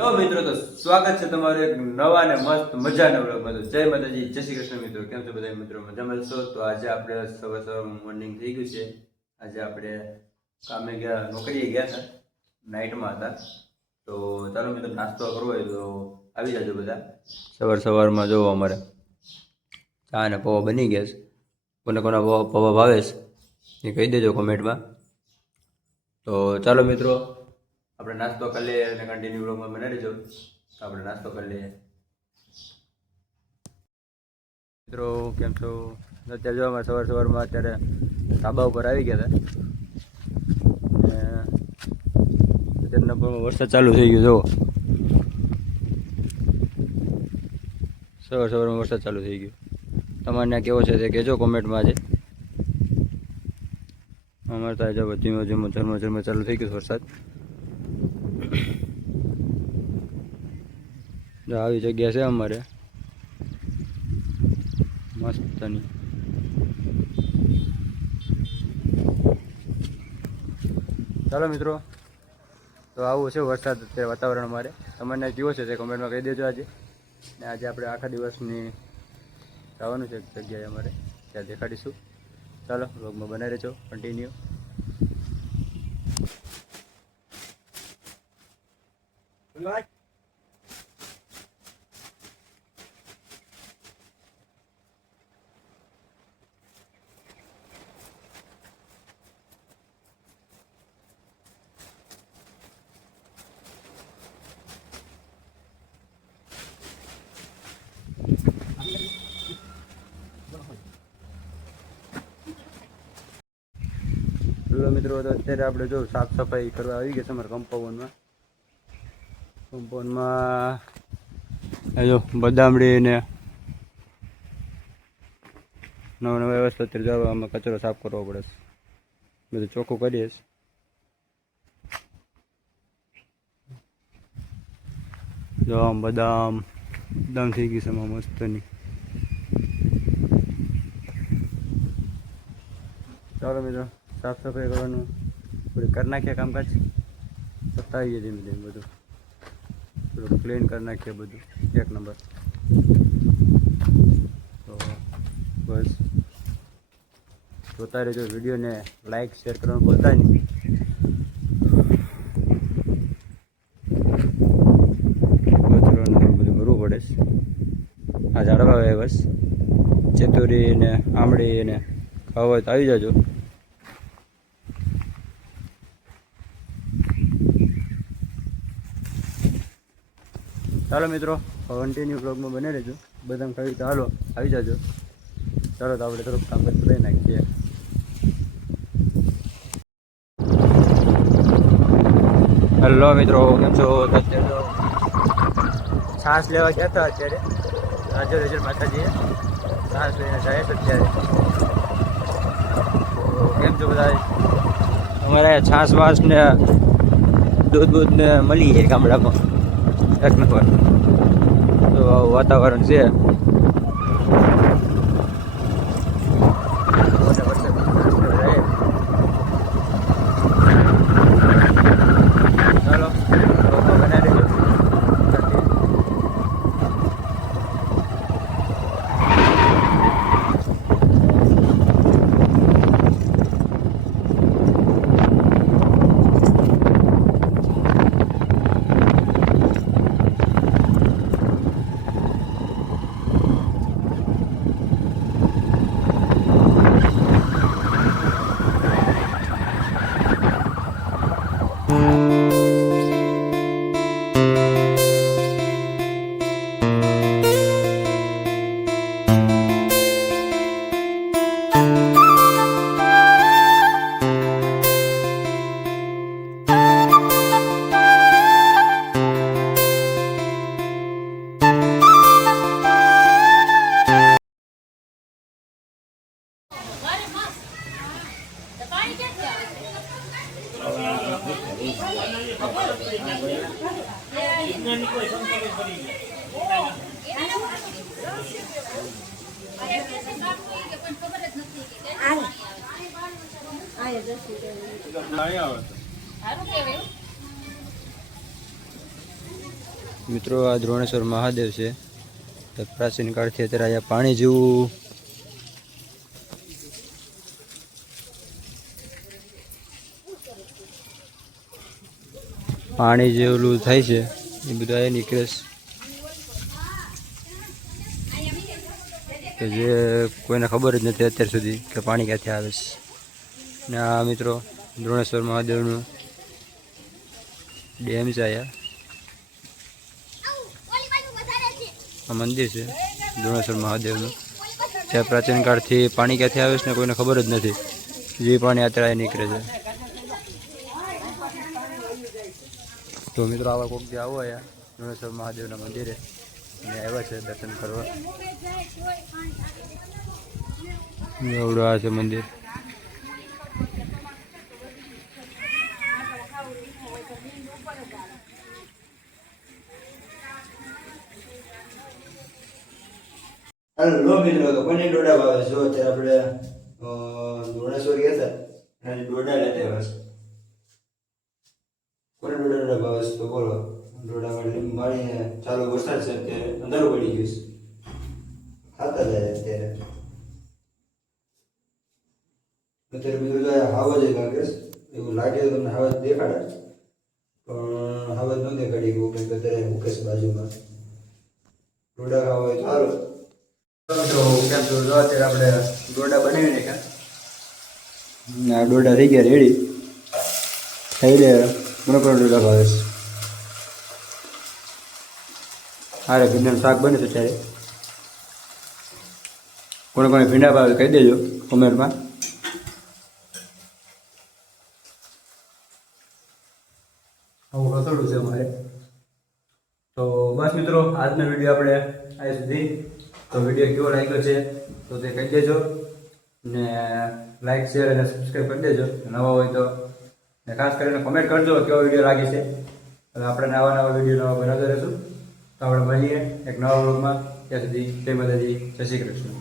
Hello મિત્રો, તો સ્વાગત છે તમારું એક નવા ને મસ્ત મજાના વ્લોગમાં. તો જય માતાજી, જય શ્રી કૃષ્ણ મિત્રો. કેમ છો બધા મિત્રો? મજામાં છો? તો આજે આપણે સવાર મોર્નિંગ થઈ ગયું છે. આજે આપણે કામે ગયા, નોકરીએ ગયા હતા, નાઇટમાં હતા. તો ચાલો મિત્રો, નાસ્તો કરવો હોય તો આવી જાજો બધા. સવારમાં જોવો અમારે ચા અને પૌવા બની ગયા છે. કોને કોના પૌવા ભાવે છે એ કહી દેજો કોમેન્ટમાં. તો ચાલો મિત્રો, આપણે નાસ્તો કરી લઈએ અને કન્ટિન્યુ વ્લોગમાં બનાવી દેજો. તો આપણે નાસ્તો કરી લઈએ. મિત્રો કેમ છો? અત્યારે જો અમે સવારમાં અત્યારે ધાબા ઉપર આવી ગયા હતા. અત્યારે નગરમાં વરસાદ ચાલુ થઈ ગયો. જુઓ, સવારમાં વરસાદ ચાલુ થઈ ગયો. તમારે ત્યાં કેવો છે તે કહેજો કોમેન્ટમાં. આજે અમારે તો આજે ધીમો ઝરમર ચાલુ થઈ ગયો વરસાદ. આવી જગ્યા છે અમારે મસ્તની. ચાલો મિત્રો, તો આવું છે વરસાદ અત્યારે વાતાવરણ અમારે. તમને કેવો છે તે કોમેન્ટમાં કહી દેજો. આજે ને આજે આપણે આખા દિવસની જવાનું છે જગ્યાએ અમારે, ત્યાં દેખાડીશું. ચાલો વ્લોગમાં બનાવી રહેજો કન્ટિન્યુ. મિત્રો, તો અત્યારે આપણે જો સાફ સફાઈ કરવા આવી ગઈ છે અમારા કમ્પાઉન્ડમાં. જો બદામડી ને નવા વ્યવસ્થા અત્યારે જવા આમાં કચરો સાફ કરવો પડે છે. બધું ચોખ્ખું કરીએ છીએ. જો આમ બદામ થઈ ગઈ છે એમાં મસ્તની. ચાલો મિત્રો, સાફ સફાઈ કરવાનું થોડી કરી નાખીએ કામકાજ. સતાવીએ ધીમે ધીમે બધું થોડું ક્લીન કરી નાખીએ બધું એક નંબર. તો બસ જોતા રહેજો વિડીયોને, લાઈક શેર કરવાનું ભૂલતા નહીં. બધું કરવું પડે છે. આ ઝાડવા આવે બસ ચેતુરી ને આમળી ને ખાવા હોય તો આવી જાજો. ચાલો મિત્રો, કન્ટિન્યુ બ્લોગમાં બને રહેજો. બદામ ખાવી તો હાલો આવી જાજો. ચાલો તો આપણે થોડુંક કામ કરી નાખીએ. હેલો મિત્રો, કેમ છો? અત્યારે તો છાશ લેવા ગયા હતા. અત્યારે હાજર માતાજીએ છાશ લઈને જાય છે અત્યારે. કેમ છો બધા? અમારે છાશ વાસ ને દૂધ ને મળી જાય ગામડામાં એક નંબર. તો વાતાવરણ છે. ચાલો બનાવી દેજો. મિત્રો આ દ્રોણેશ્વર મહાદેવ છે. તો પ્રાચીન કાળથી અત્યારે અહીંયા પાણી જેવું જેવું થાય છે એ બધું અહીંયા નીકળે છે કે જે કોઈને ખબર જ નથી અત્યાર સુધી કે પાણી ક્યાંથી આવે છે. ને આ મિત્રો દ્રોણેશ્વર મહાદેવનું ડેમ છે. અહીંયા આ મંદિર છે દ્રોણેશ્વર મહાદેવનું. ત્યાં પ્રાચીન કાળથી પાણી ક્યાંથી આવે છે ને કોઈને ખબર જ નથી. જે પાણી અત્યારે નીકળે છે. તો મિત્રો આવા કોઈક જે આવો અહીંયા દ્રોણેશ્વર મહાદેવના મંદિરે અને આવ્યા છે દર્શન કરવા. એવડું આ છે મંદિર. હેલો મિત્રો, તો કોને ડોડા ભાવે જો અત્યારે આપણે ધોણેશ્વર ગયા હતા અને ડોડા લેતા આવ્યા છે. કોને ડોડા ભાવે છે તો બોલો. ડોડા લીંબુ મારીને ચાલુ વરસાદ છે અત્યારે અંધારું પડી ગયું છે. ખાતા જાય અત્યારે બીજું હાવ જ લાગે એવું લાગે તો તમને હાવ દેખાડે પણ હાવ જ ન દેખાડી ગયું કે અત્યારે મુકેશ બાજુમાં ડોડા ખાવા હોય સારું. તો કેમ છો અત્યારે આપણે ડોડા બનાવી નાખ્યા. ડોડા થઈ ગયા રેડી. થઈ રહ્યા મને પણ ડોડા ભાવે છે. હારે ભીંડાનું શાક બને છે ત્યારે. કોને ભીંડા ભાવે કહી દેજો કોમેન્ટમાં. આવું રસોડું છે અમારે. તો બસ મિત્રો, આજનો વિડીયો આપણે આ સુધી. તો વિડીયો કેવો લાગ્યો છે તો તે કહી દેજો ને લાઈક શેર અને સબસ્ક્રાઈબ કરી દેજો. નવા હોય તો ને ખાસ કરીને કોમેન્ટ કરજો કેવો વિડીયો લાગે છે. હવે આપણે નવા વિડીયો બનાવતા રહીશું. તો આપણે મળીએ એક નવા વ્લોગમાં. ત્યાં સુધી જય માતાજી, જય શ્રી કૃષ્ણ.